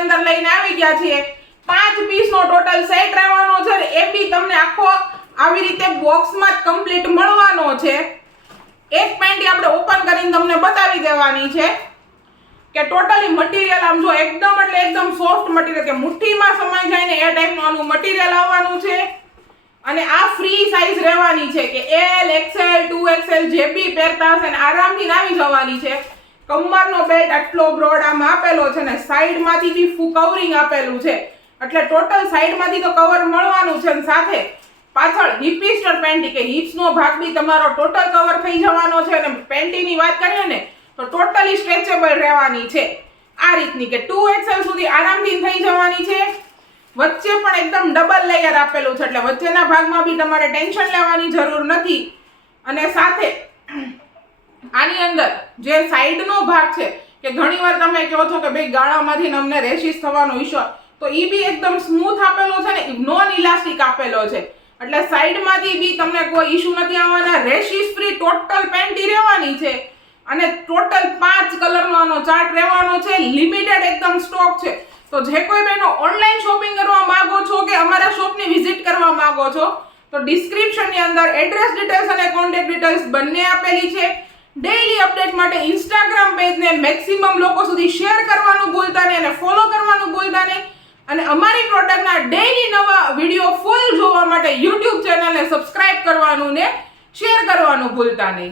અંદર લઈને આવી ગયા છીએ 5 પીસનો ટોટલ સેટ રહેવાનો છે એ બી તમને આખો આવી રીતે બોક્સમાં જ કમ્પ્લીટ મળવાનો છે એક પેન્ટ આપણે ઓપન કરીને તમને બતાવી દેવાની છે કે ટોટલી મટીરીયલ આમ જો એકદમ એટલે એકદમ સોફ્ટ મટીરીયલ કે મુઠ્ઠીમાં સમાઈ જાય ને એ ટાઈપનું આનું મટીરીયલ આવવાનું છે અને આ ફ્રી સાઈઝ રહેવાની છે કે L XL 2XL જે બી પહેરતા હશે ને આરામથી આવી જવાની છે કમરનો બેલ્ટ આટલો બ્રોડ આમ આપેલો છે ને સાઈડમાંથી બી ફૂલ કવરિંગ આપેલું છે એટલે ટોટલ સાઈડમાંથી તો કવર મળવાનું છે અને સાથે પાછળ હિપિસ્ટર પેન્ટી કે હિપ્સનો ભાગ બી તમારો ટોટલ કવર થઈ જવાનો છે અને પેન્ટીની વાત કરીએ ને તો ટોટલી સ્ટ્રેચેબલ રહેવાની છે આ રીતની કે 2XL સુધી આરામથી થઈ જવાની છે વચ્ચે પણ એકદમ ડબલ લેયર આપેલું છે એટલે વચ્ચેના ભાગમાં બી તમારે ટેન્શન લેવાની જરૂર નથી અને સાથે આની અંદર જે સાઈડનો ભાગ છે કે ઘણીવાર તમે કહો છો કે ભાઈ ગાળામાંથી અમને રેશિસ થવાનો ઈશ્યુ તો ઈ બી એકદમ સ્મૂથ આપેલો છે ને નોન ઇલાસ્ટિક આપેલો છે એટલે સાઈડમાંથી બી તમને કોઈ ઈશ્યુ નથી આવવાના રેશિસ ફ્રી ટોટલ પેન્ટી રહેવાની છે અને ટોટલ 5 કલરનો આનો ચાર્ટ રહેવાનો છે લિમિટેડ એકદમ સ્ટોક છે તો જે કોઈ બહેનો ઓનલાઈન શોપિંગ કરવા માંગો છો કે અમારા શોપની વિઝિટ કરવા માંગો છો તો ડિસ્ક્રિપ્શનની અંદર એડ્રેસ ડિટેલ્સ અને કોન્ટેક્ટ ડિટેલ્સ બંને આપેલી છે ડેઈલી અપડેટ માટે ઇન્સ્ટાગ્રામ પેજને મેક્સિમમ લોકો સુધી શેર કરવાનું ભૂલતા નહીં અને ફોલો કરવાનું ભૂલતા નહીં અને અમારી પ્રોડક્ટના ડેઈલી નવા વિડીયો ફૂલ જોવા માટે YouTube ચેનલને સબસ્ક્રાઇબ કરવાનું ને શેર કરવાનું ભૂલતા નહીં